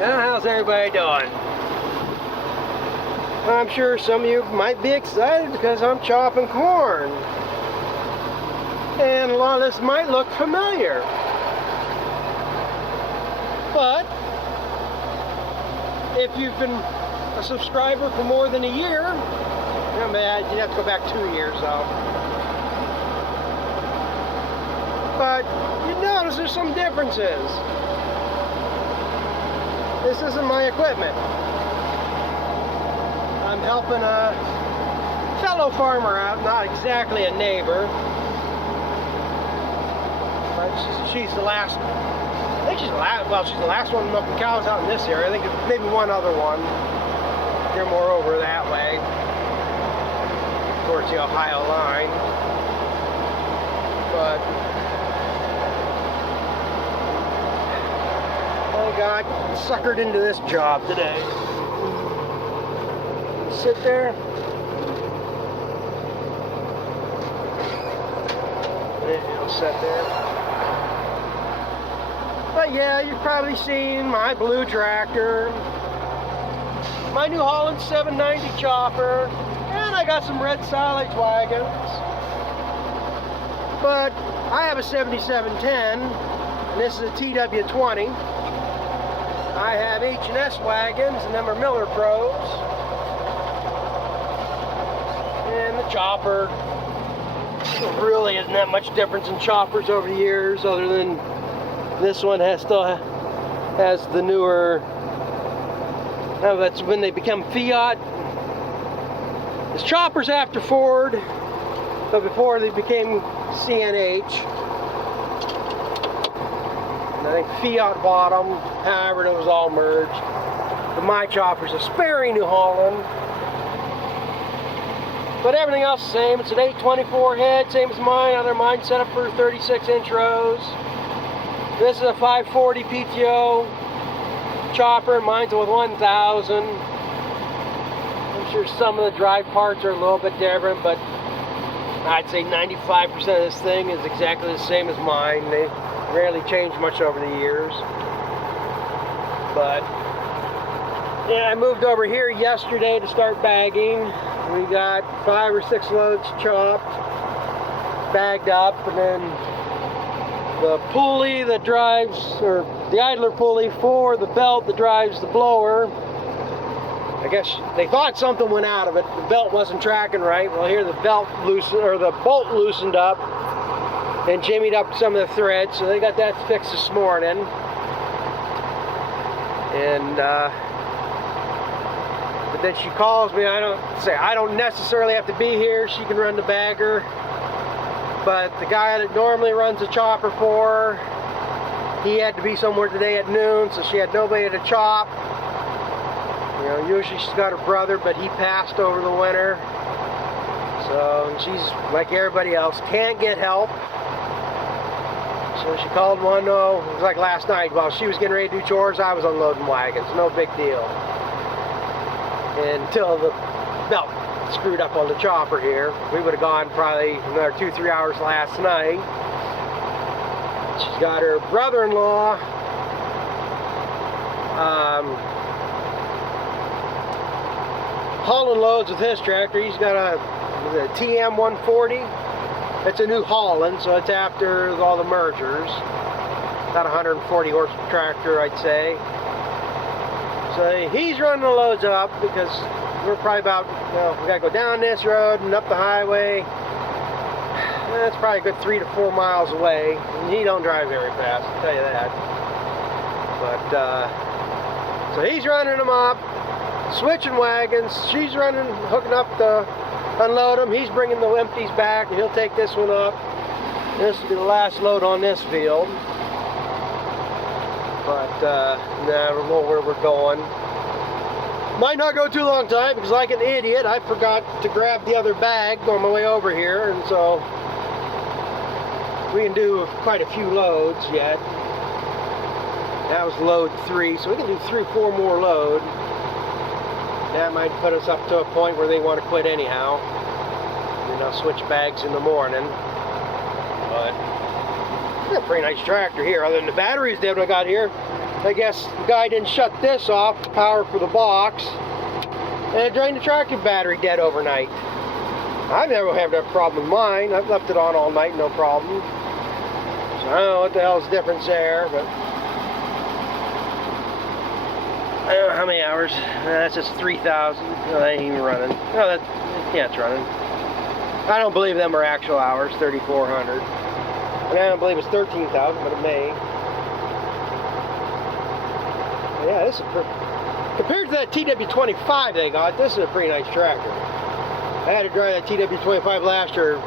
Well, how's everybody doing? I'm sure some of you might be excited because I'm chopping corn. And a lot of this might look familiar. But if you've been a subscriber for more than a year, you'd have to go back 2 years though. But you notice there's some differences. This isn't my equipment. I'm helping a fellow farmer out, not exactly a neighbor. But she's the last, I think she's the last, well, she's the last one milking cows out in this area. I think there's maybe one other one. They're more over that way, towards the Ohio line. But I got suckered into this job today. Sit there. I'll sit there. But yeah, you've probably seen my blue tractor, my New Holland 790 chopper, and I got some red silage wagons. But I have a 7710, and this is a TW20. I have H&S wagons, and them are Miller Pros. And the chopper, there really isn't that much difference in choppers over the years, other than this one still has the newer, that's when they become Fiat. This chopper's after Ford, but before they became CNH. And I think Fiat bought them, however it was all merged. But my chopper's a Sperry New Holland. But everything else is the same. It's an 824 head, same as mine. Other mine set up for 36-inch rows. This is a 540 PTO chopper. Mine's with 1000. I'm sure some of the drive parts are a little bit different, but I'd say 95% of this thing is exactly the same as mine. They rarely changed much over the years. But yeah, I moved over here yesterday to start bagging. We got 5 or 6 loads chopped, bagged up, and then the pulley that drives, or the idler pulley for the belt that drives the blower, I guess they thought something went out of it. The belt wasn't tracking right. Well, here the belt loosened, or the bolt loosened up and jimmied up some of the threads, so they got that fixed this morning. And but then she calls me. I don't necessarily have to be here. She can run the bagger, but the guy that normally runs the chopper for her, he had to be somewhere today at noon, so she had nobody to chop. You know, usually she's got her brother, but he passed over the winter, so she's like everybody else, can't get help. So she called one, it was like last night, while she was getting ready to do chores, I was unloading wagons, no big deal. Until the belt screwed up on the chopper here. We would have gone probably another 2-3 hours last night. She's got her brother-in-law hauling loads with his tractor. He's got a TM 140. It's a New Holland, so it's after all the mergers. About 140 horse tractor, I'd say. So he's running the loads up because we're probably about, we gotta go down this road and up the highway. That's probably a good 3 to 4 miles away. And he don't drive very fast, I'll tell you that. But, so he's running them up, switching wagons. She's running, hooking up to unload them. He's bringing the empties back, and he'll take this one up. This will be the last load on this field. But now I don't know where we're going. Might not go too long time because, like an idiot, I forgot to grab the other bag on my way over here, and so we can do quite a few loads yet. That was load 3, so we can do 3 or 4 more loads. That might put us up to a point where they want to quit anyhow. And I'll switch bags in the morning. But it's a pretty nice tractor here, other than the batteries that I got here. I guess the guy didn't shut this off, the power for the box, and it drained the tractor battery dead overnight. I've never had that problem with mine. I've left it on all night, no problem. So I don't know what the hell's the difference there, but I don't know how many hours. That's just 3,000. No, that ain't even running. No, that, yeah, it's running. I don't believe them are actual hours, 3,400. And I don't believe it's 13,000, but it may. Yeah, this is compared to that TW25 they got, this is a pretty nice tractor. I had to drive that TW25 last year.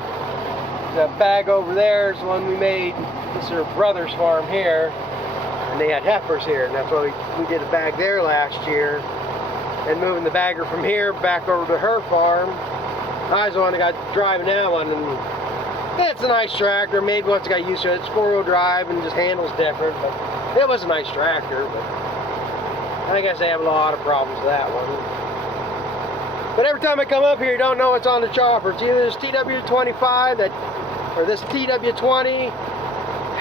That bag over there is the one we made. This is her brother's farm here, and they had heifers here, and that's why we did a bag there last year. And moving the bagger from here back over to her farm, I was the one that got driving that one, and it's a nice tractor. Maybe once I got used to it, it's 4-wheel drive and just handles different, but it was a nice tractor. But I guess they have a lot of problems with that one. But every time I come up here, you don't know what's on the chopper. It's either this TW25 or this TW20,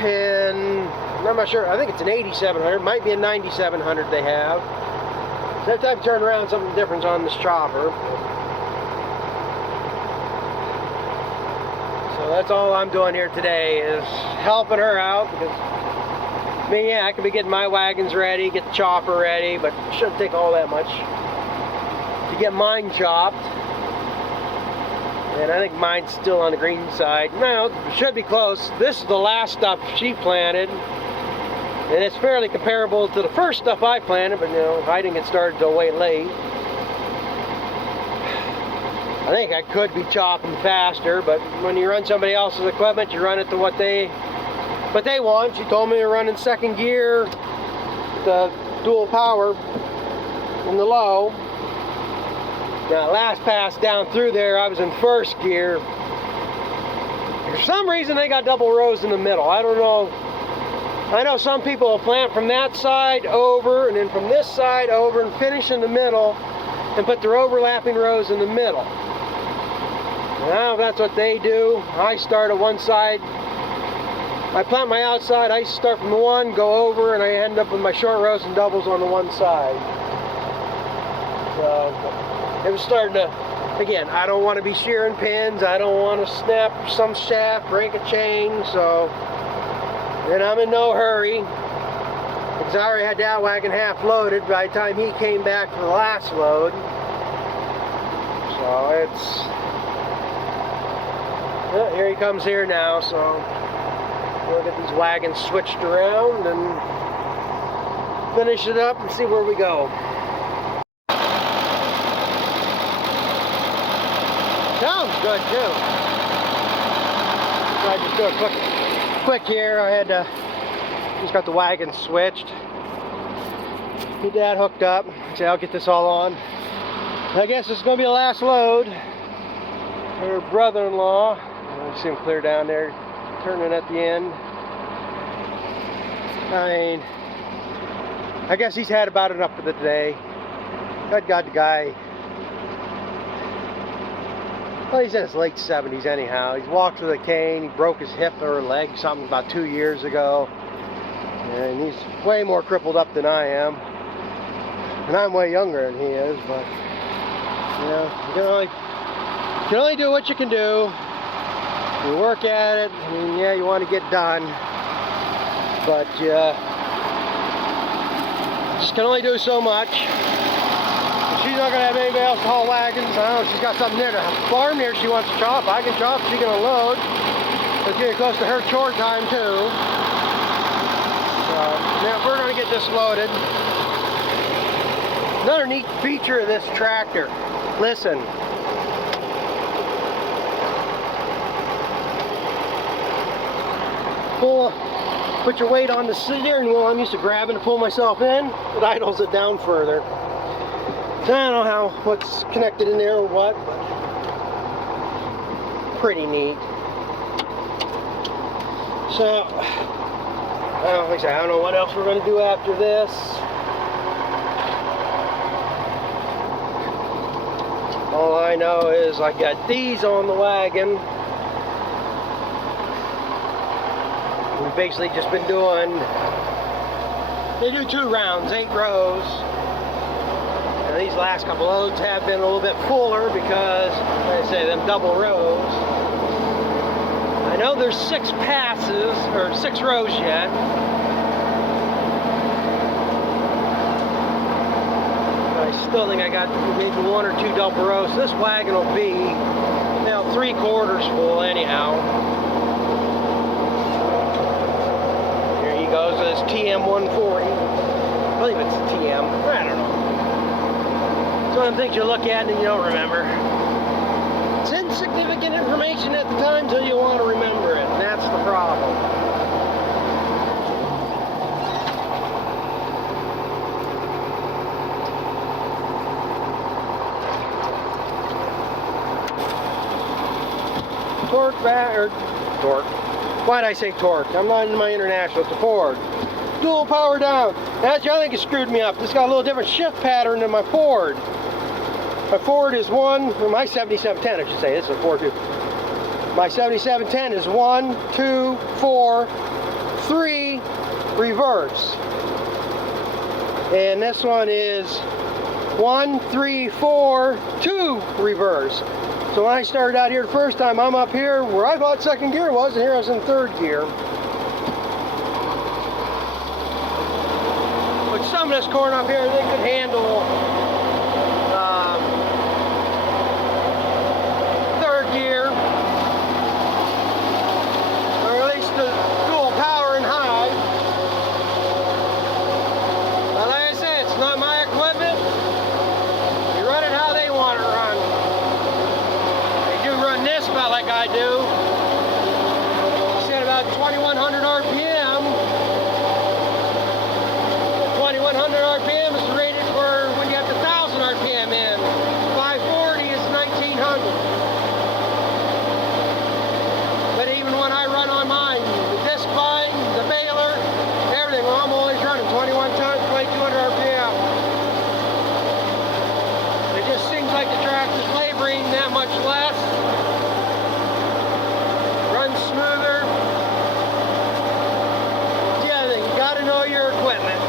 and I'm not sure. I think it's an 8700. It might be a 9700 they have. So every time you turn around, something different's on this chopper. So that's all I'm doing here today, is helping her out, because I mean, yeah, I could be getting my wagons ready, get the chopper ready, but it shouldn't take all that much to get mine chopped. And I think mine's still on the green side. No, it should be close. This is the last stuff she planted, and it's fairly comparable to the first stuff I planted, but you know, I didn't get started till way late. I think I could be chopping faster, but when you run somebody else's equipment, you run it to what they want. She told me to run in second gear, the dual power in the low. Now, last pass down through there, I was in first gear. For some reason, they got double rows in the middle. I don't know. I know some people will plant from that side over, and then from this side over, and finish in the middle, and put their overlapping rows in the middle. Now, if that's what they do, I start at one side. I plant my outside, I start from the one, go over, and I end up with my short rows and doubles on the one side. So, it was starting to, again, I don't want to be shearing pins, I don't want to snap some shaft, break a chain, so, and I'm in no hurry, because I already had that wagon half loaded by the time he came back for the last load. So it's, well, here he comes here now, so we'll get these wagons switched around and finish it up and see where we go. Sounds good too. So I just do a quick here. I had just got the wagon switched. Get that hooked up. So I'll get this all on. I guess it's gonna be the last load. Her brother-in-law. You see him clear down there, turning at the end. I mean, I guess he's had about enough for the day. Good God, the guy. Well, he's in his late 70s anyhow. He's walked with a cane. He broke his hip or leg something about 2 years ago. And he's way more crippled up than I am. And I'm way younger than he is, but you know, you can only do what you can do. You work at it. I mean, yeah, you want to get done, but just can only do so much. She's not going to have anybody else to haul wagons. I don't know, she's got something there to farm here she wants to chop. I can chop, she's going to load. It's getting close to her chore time too. So, now we're going to get this loaded. Another neat feature of this tractor. Listen. Put your weight on the steering wheel. I'm used to grabbing to pull myself in. It idles it down further. So I don't know what's connected in there or what, but pretty neat. So, like I said, I don't know what else we're going to do after this. All I know is I got these on the wagon. We've basically just been doing They do 2 rounds, 8 rows. And these last couple loads have been a little bit fuller because, like I say, them double rows. I know there's 6 passes, or 6 rows yet. But I still think I got maybe 1 or 2 double rows. So this wagon will be, you know, 3/4 full anyhow. Here he goes with his TM 140. I believe it's TM. I don't know. It's one of the things you look at and you don't remember. It's insignificant information at the time until you want to remember it, and that's the problem. Torque back, or torque. Why'd I say torque? I'm not in my international, it's a Ford. Dual power down. That's the other thing that screwed me up. This got a little different shift pattern than my Ford. My Ford is my 7710 I should say, this is a Ford too. My 7710 is 1, 2, 4, 3 reverse. And this one is 1, 3, 4, 2 reverse. So when I started out here the first time, I'm up here where I thought second gear was, and here I was in third gear. But some of this corn up here, they could handle third gear, or at least the dual power and high. But like I said, it's not my equipment. You run it how they want it run. They do run this about like I do. I said about 2100 RPM. 2100 RPM is rated for when you have the 1000 RPM in. 540 is 1900. But even when I run on mine, the disc bind, the baler, everything, well, I'm always running 2200 RPM. It just seems like the tractor's laboring that much less. Runs smoother. Yeah, you gotta know your equipment.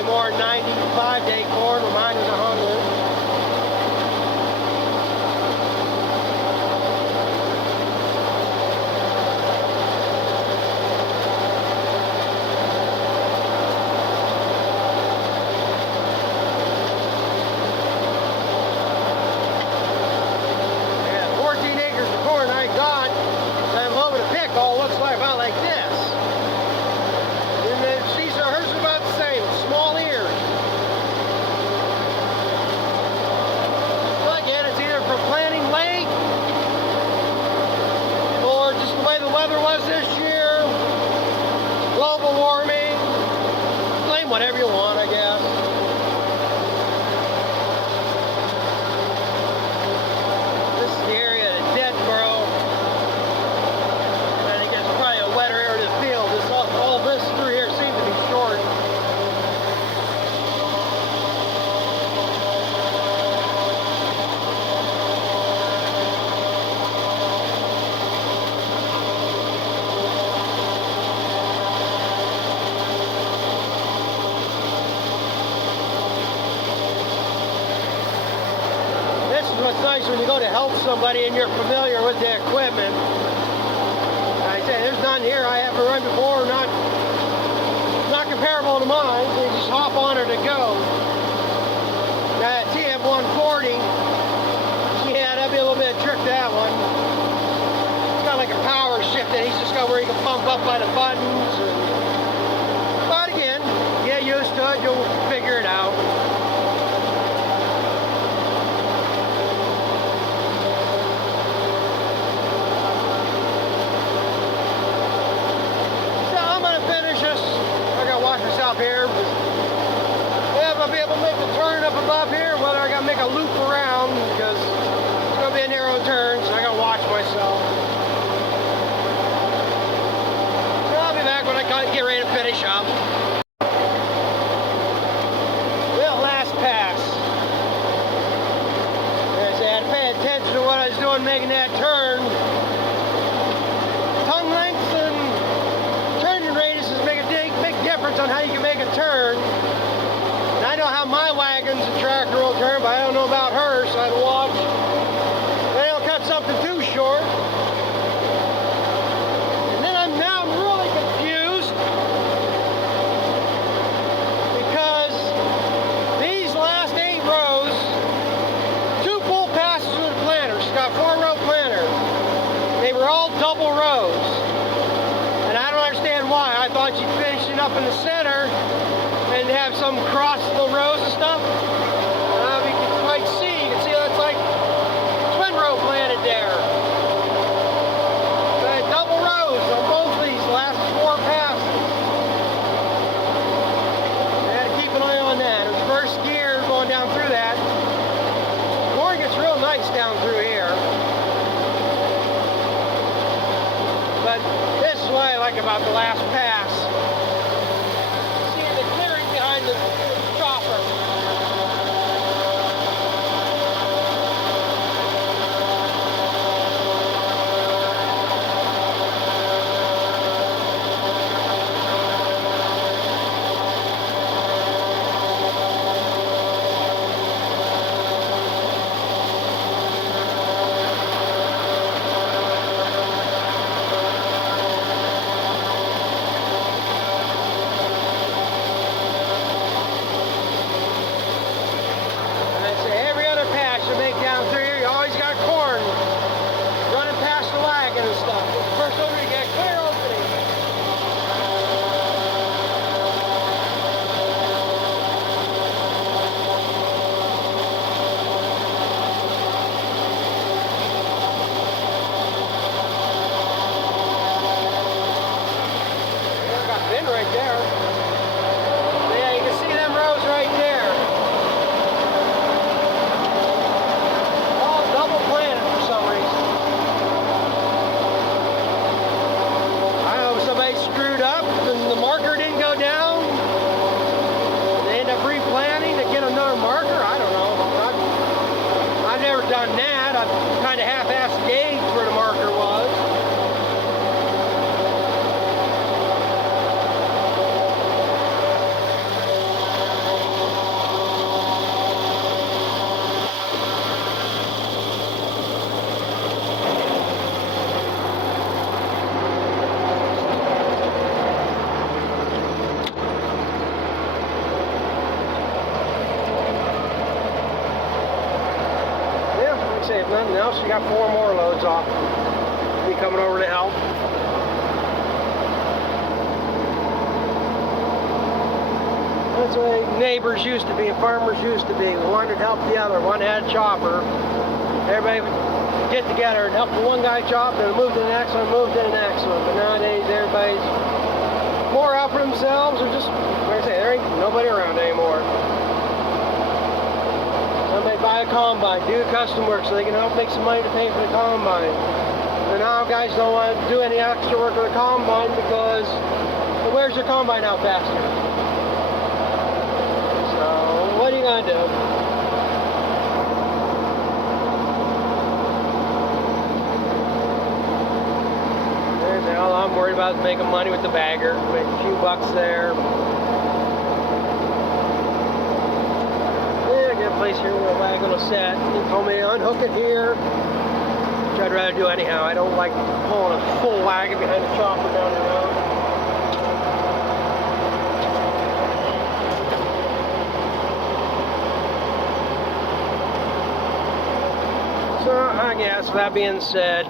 More 95-day corn, where mine was 100. Yeah, 14 acres of corn I got. I'm hoping to pick all looks like about like this. And then she's hers is about the same. Small ears. Well, again, it's either from planting late or just the way the weather was this year. Global warming. Blame whatever you want, I guess. This is the area that dead grow. I think it's probably a wetter area of the field. All this through here seems to be short. This is what's nice when you go to help somebody and you're familiar with the equipment. I say there's none here I haven't run before, not comparable to mine, so you just hop on her to go. That TM 140, yeah, that'd be a little bit of trick to that one. It's got like a power shift that he's just got where he can pump up by the buttons. And get ready to finish up. Well, last pass. As I had to pay attention to what I was doing making that turn. Tongue length and turning radius make a big difference on how you can make a turn. And I know how my wagon's a tractor will turn, but I don't know about hers, so I'd watch. They don't cut something too short. And then I'm really confused because these last 8 rows, 2 full passes with the planter. She's got 4-row planter. They were all double rows. And I don't understand why. I thought she'd finish it up in the center and have some cross the rows and stuff. You can quite see. You can see that's like twin row planted there. Double rows on both these last 4 passes. I had to keep an eye on that. It was first gear going down through that. Corn gets real nice down through here. But this is what I like about the last pass. Seeing the clearing behind the chopper. Right there. Yeah, you can see them rows right there. All double planted for some reason. I don't know if somebody screwed up and the marker didn't go down. They end up replanting to get another marker. I don't know. I've never done that. I've kind of half-assed gauge where the marker was. If nothing else, you got 4 more loads off. Me coming over to help. That's the way neighbors used to be and farmers used to be. One would help the other. One had a chopper. Everybody would get together and help the one guy chop, then move to the next one, move to the next one. But nowadays, everybody's more out for themselves, or just, like I say, there ain't nobody around anymore. Somebody buy a combine, do custom work so they can help make some money to pay for the combine. And now guys don't want to do any extra work with the combine because it wears your combine out faster. So what are you going to do? There's all I'm worried about is making money with the bagger, make a few bucks there. A place here where the wagon will set. He told me to unhook it here, which I'd rather do anyhow. I don't like pulling a full wagon behind the chopper down the road. So I guess with that being said,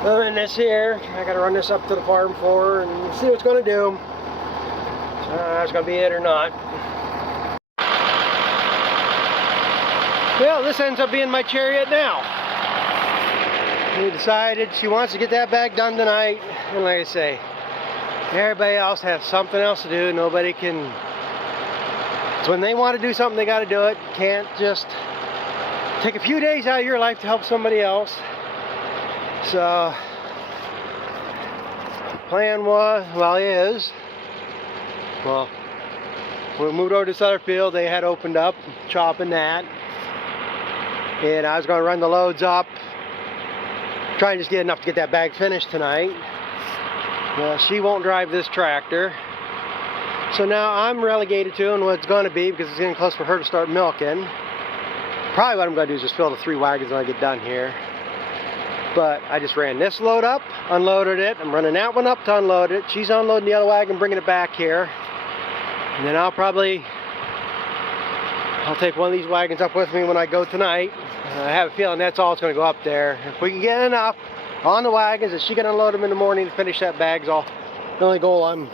other than this here, I gotta run this up to the farm floor and see what it's gonna do. So that's gonna be it or not. Well, this ends up being my chariot now. We decided she wants to get that back done tonight, and like I say, everybody else has something else to do. Nobody can. So when they want to do something, they got to do it. Can't just take a few days out of your life to help somebody else. So plan was, well, is, well, when we moved over to this other field, they had opened up, chopping that. And I was going to run the loads up, try and just get enough to get that bag finished tonight. She won't drive this tractor. So now I'm relegated to and what it's going to be, because it's getting close for her to start milking. Probably what I'm going to do is just fill the 3 wagons when I get done here. But I just ran this load up, unloaded it. I'm running that one up to unload it. She's unloading the other wagon, bringing it back here. And then I'll take one of these wagons up with me when I go tonight. I have a feeling that's all it's going to go up there. If we can get enough on the wagons that she can unload them in the morning to finish that bag's all the only goal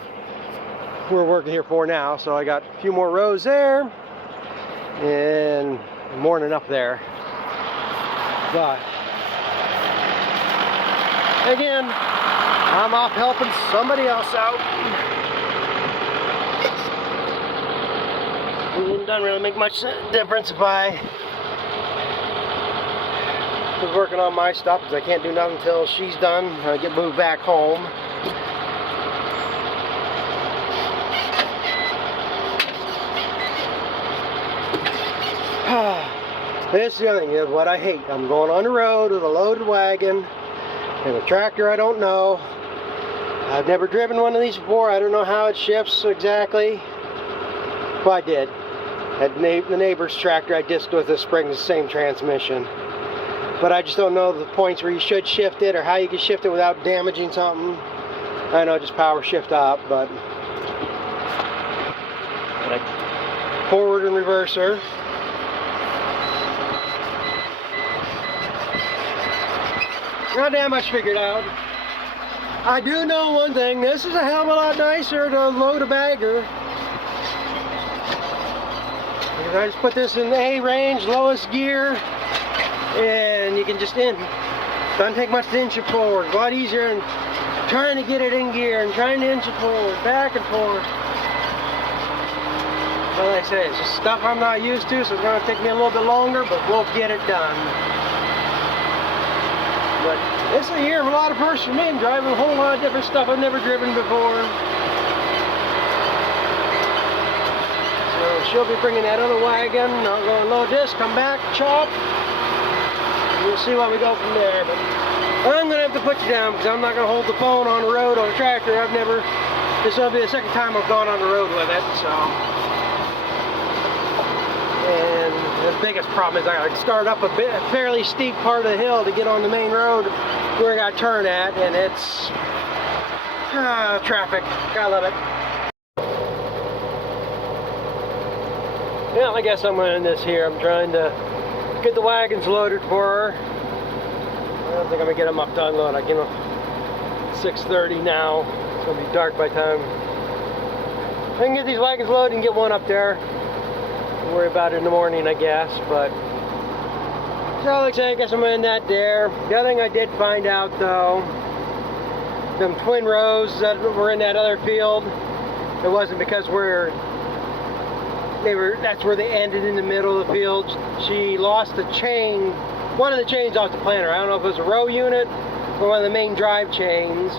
we're working here for now. So I got a few more rows there and more than enough there. But again, I'm off helping somebody else out. It doesn't really make much difference if I was working on my stuff, because I can't do nothing until she's done and I get moved back home. This is the other thing, is what I hate. I'm going on the road with a loaded wagon and a tractor I don't know. I've never driven one of these before. I don't know how it shifts exactly. Well, I did. At the neighbor's tractor I disked with the spring, the same transmission. But I just don't know the points where you should shift it or how you can shift it without damaging something. I know just power shift up, but forward and reverser. Not that much figured out. I do know one thing, this is a hell of a lot nicer to load a bagger. Because I just put this in the A range, lowest gear, and you can just doesn't take much to inch it forward. A lot easier than trying to get it in gear and trying to inch it forward, back and forth. But like I say, it's just stuff I'm not used to, so it's going to take me a little bit longer, but we'll get it done. But this is a year of a lot of firsts for me. I'm driving a whole lot of different stuff I've never driven before. So she'll be bringing that other wagon. I'll go unload this, come back, chop. We'll see what we go from there. But I'm going to have to put you down because I'm not going to hold the phone on the road on a tractor. This will be the second time I've gone on the road with it. So. And the biggest problem is I got to start up a fairly steep part of the hill to get on the main road where I got to turn at, and it's traffic. Gotta love it. Yeah, I guess I'm going to end this here. I'm trying to get the wagons loaded for her. I don't think I'm going to get them up to unload. I get them 6:30 now. It's going to be dark by the time I can get these wagons loaded and get one up there. Worry about it in the morning, I guess. But so like I say, I guess I'm gonna end that there. The other thing I did find out though, them twin rows that were in that other field, it wasn't because that's where they ended in the middle of the field. She lost the chain, one of the chains off the planter. I don't know if it was a row unit or one of the main drive chains,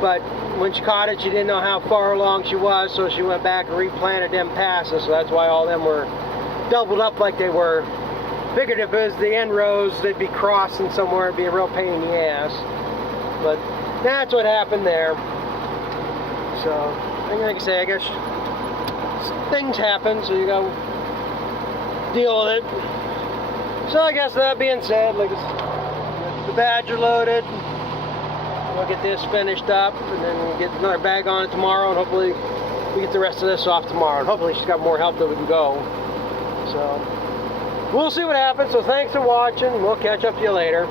but when she caught it, she didn't know how far along she was, so she went back and replanted them passes, so that's why all them were doubled up like they were. Figured if it was the end rows, they'd be crossing somewhere, it'd be a real pain in the ass. But that's what happened there. So, like I say, I guess things happen, so you gotta deal with it. So I guess that being said, like the Badger loaded. We'll get this finished up, and then we'll get another bag on it tomorrow, and hopefully we get the rest of this off tomorrow. And hopefully she's got more help that we can go. So we'll see what happens. So thanks for watching. We'll catch up to you later.